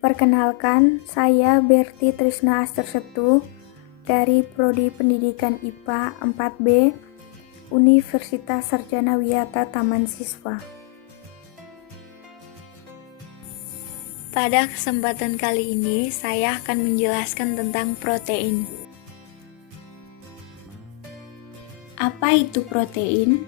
Perkenalkan, saya Berti Trisna Astersetu dari Prodi Pendidikan IPA 4B Universitas Sarjana Wiyata Taman Siswa. Pada kesempatan kali ini, saya akan menjelaskan tentang protein. Apa itu protein?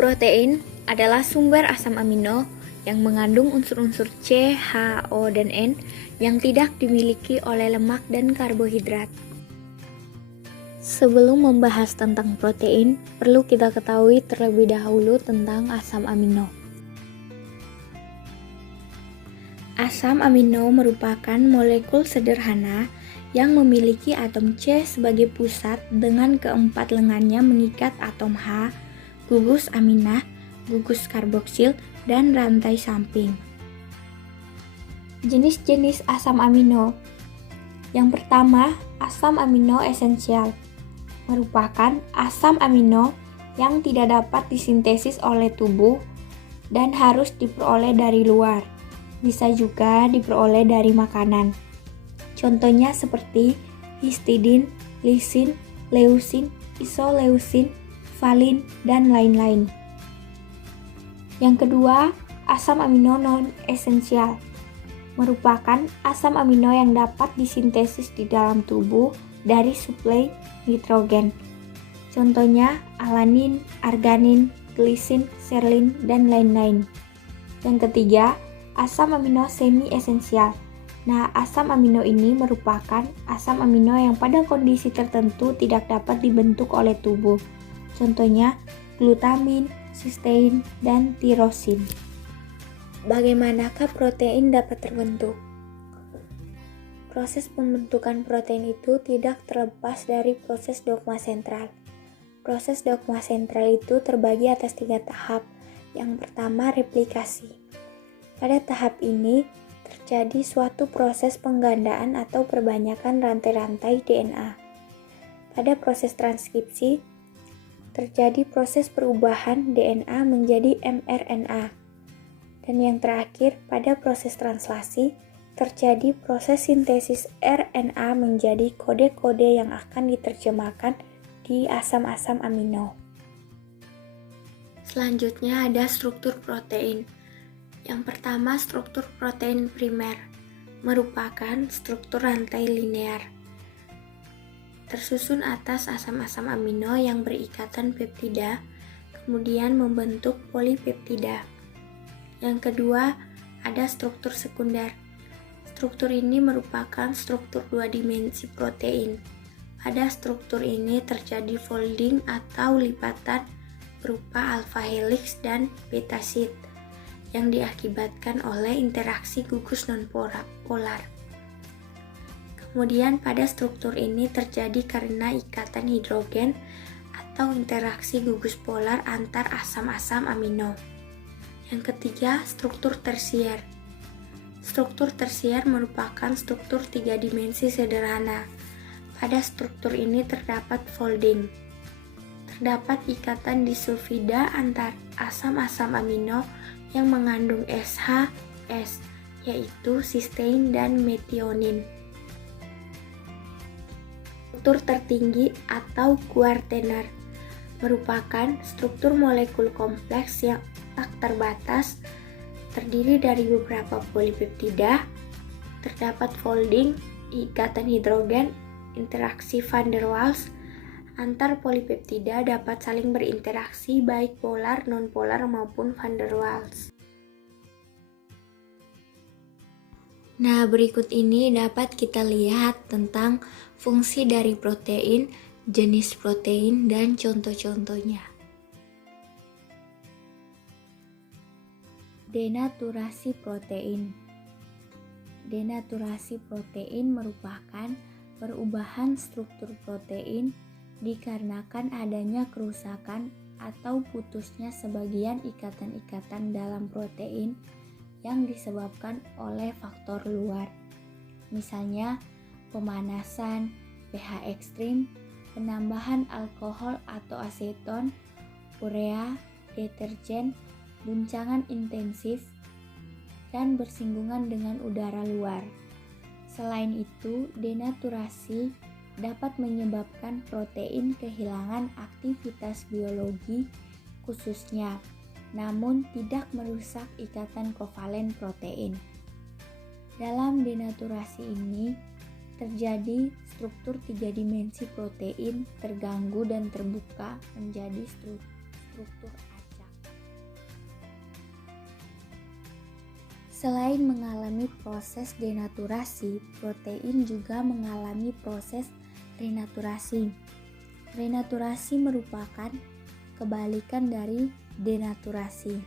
Protein adalah sumber asam amino yang mengandung unsur-unsur C, H, O, dan N yang tidak dimiliki oleh lemak dan karbohidrat. Sebelum membahas tentang protein, perlu kita ketahui terlebih dahulu tentang asam amino. Asam amino merupakan molekul sederhana yang memiliki atom C sebagai pusat dengan keempat lengannya mengikat atom H, gugus aminah, gugus karboksil, dan rantai samping. Jenis-jenis asam amino. Yang pertama, asam amino esensial merupakan asam amino yang tidak dapat disintesis oleh tubuh dan harus diperoleh dari luar. Bisa juga diperoleh dari makanan. Contohnya seperti histidin, lisin, leusin, isoleusin, valin, dan lain-lain. Yang kedua, asam amino non-esensial merupakan asam amino yang dapat disintesis di dalam tubuh dari suplai nitrogen. Contohnya alanin, arganin, glisin, serlin, dan lain-lain. Yang ketiga, asam amino semi-esensial. Nah, asam amino ini merupakan asam amino yang pada kondisi tertentu tidak dapat dibentuk oleh tubuh. Contohnya glutamin, sistein, dan tirosin. Bagaimanakah protein dapat terbentuk? Proses pembentukan protein itu tidak terlepas dari proses dogma sentral. Proses dogma sentral itu terbagi atas 3 tahap. Yang pertama, replikasi. Pada tahap ini, terjadi suatu proses penggandaan atau perbanyakan rantai-rantai DNA. Pada proses transkripsi, terjadi proses perubahan DNA menjadi mRNA. Dan yang terakhir, pada proses translasi, terjadi proses sintesis RNA menjadi kode-kode yang akan diterjemahkan di asam-asam amino. Selanjutnya ada struktur protein. Yang pertama, struktur protein primer merupakan struktur rantai linear. Tersusun atas asam-asam amino yang berikatan peptida, kemudian membentuk polipeptida. Yang kedua, ada struktur sekunder. Struktur ini merupakan struktur 2 dimensi protein. Pada struktur ini terjadi folding atau lipatan berupa alpha helix dan beta sheet yang diakibatkan oleh interaksi gugus nonpolar. Kemudian pada struktur ini terjadi karena ikatan hidrogen atau interaksi gugus polar antar asam-asam amino. Yang ketiga, struktur tersier. Struktur tersier merupakan struktur 3 dimensi sederhana. Pada struktur ini terdapat folding. Terdapat ikatan disulfida antar asam-asam amino yang mengandung SH-S, yaitu sistein dan metionin. Struktur tertinggi atau kuartener merupakan struktur molekul kompleks yang tak terbatas, terdiri dari beberapa polipeptida, terdapat folding, ikatan hidrogen, interaksi van der Waals, antar polipeptida dapat saling berinteraksi baik polar, nonpolar maupun van der Waals. Nah, berikut ini dapat kita lihat tentang fungsi dari protein, jenis protein, dan contoh-contohnya. Denaturasi protein. Denaturasi protein merupakan perubahan struktur protein dikarenakan adanya kerusakan atau putusnya sebagian ikatan-ikatan dalam protein yang disebabkan oleh faktor luar. Misalnya, pemanasan, pH ekstrim, penambahan alkohol atau aseton, urea, deterjen, guncangan intensif, dan bersinggungan dengan udara luar. Selain itu, denaturasi dapat menyebabkan protein kehilangan aktivitas biologi khususnya, namun tidak merusak ikatan kovalen protein. Dalam denaturasi ini, terjadi struktur 3 dimensi protein terganggu dan terbuka menjadi struktur acak. Selain mengalami proses denaturasi, protein juga mengalami proses renaturasi. Renaturasi merupakan kebalikan dari denaturasi.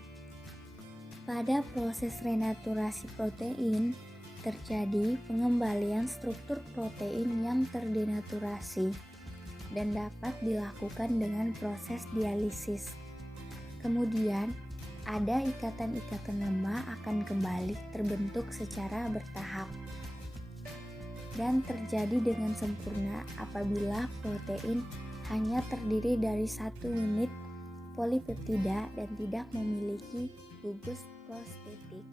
Pada proses renaturasi protein, terjadi pengembalian struktur protein yang terdenaturasi dan dapat dilakukan dengan proses dialisis. Kemudian, ada ikatan-ikatan lemah akan kembali terbentuk secara bertahap dan terjadi dengan sempurna apabila protein hanya terdiri dari satu unit polipeptida dan tidak memiliki gugus prostetik.